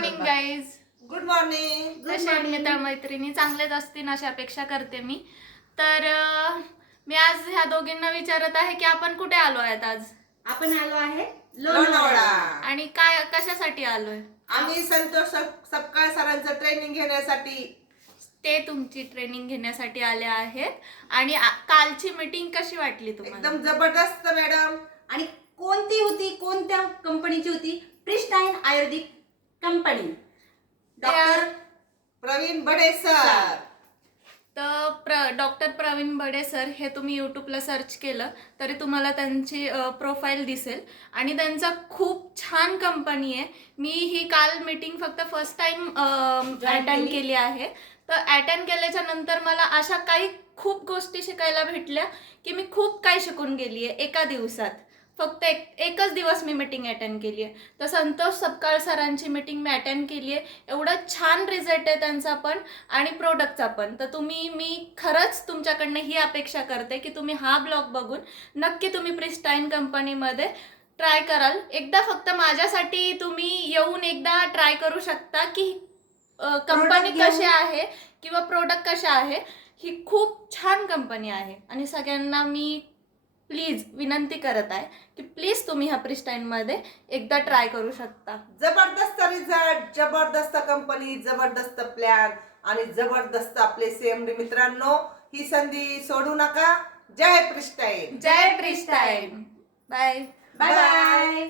Morning guys. Good morning. कशा आहेत मित्रमैत्रिणी? चांगलेच असतील अशी अपेक्षा करते मी. तर मी आज ह्या दोघींना विचारत आहे की आपण कुठे आलो आहेत आज. आपण आलो आहे लोणावळा. आणि काय कशासाठी आलोय? आम्ही संतोष सपकाळ सरांचं ट्रेनिंग घेण्यासाठी. ते तुमची ट्रेनिंग घेण्यासाठी आले आहेत. आणि कालची मीटिंग कशी वाटली तुम्हाला? एकदम जबरदस्त मॅडम. आणि कोणती होती, कोणत्या कंपनीची होती? प्रिस्टाईन आयुर्वेदिक कंपनी. डॉक्टर प्रवीण बडे सर. तर डॉक्टर प्रवीण बडे सर हे तुम्ही यूट्यूबला सर्च केलं तरी तुम्हाला त्यांची प्रोफाईल दिसेल. आणि त्यांचा खूप छान कंपनी आहे. मी ही काल मीटिंग फक्त फर्स्ट टाइम अटेंड केली आहे. तर अटेंड केल्याच्या नंतर मला अशा काही खूप गोष्टी शिकायला भेटल्या की मी खूप काही शिकून गेली आहे एका दिवसात. फक्त एकच दिवस मी मीटिंग अटेंड केली आहे. तर संतोष सपकाळ सरांची मीटिंग मी अटेंड केली आहे. एवढा छान रिझल्ट आहे त्यांचा पण आणि प्रोडक्टचा पण. तर मी खरंच तुमच्याकडनं ही अपेक्षा करते की तुम्ही हा ब्लॉग बघून नक्की तुम्ही प्रिस्टाईन कंपनीमध्ये ट्राय कराल. एकदा फक्त माझ्यासाठी तुम्ही येऊन एकदा ट्राय करू शकता की कंपनी कशी आहे किंवा प्रोडक्ट कशा आहे. ही खूप छान कंपनी आहे आणि सगळ्यांना मी प्लीज विनंती करत आहे की प्लीज तुम्ही ह्या प्रिस्टाईनमध्ये एकदा ट्राय करू शकता. जबरदस्त रिझल्ट, जबरदस्त कंपनी, जबरदस्त प्लॅन आणि जबरदस्त आपले सीएमडी. मित्रांनो, ही संधी सोडू नका. जय प्रिस्टाईन. जय प्रिस्टाईन. Bye bye bye.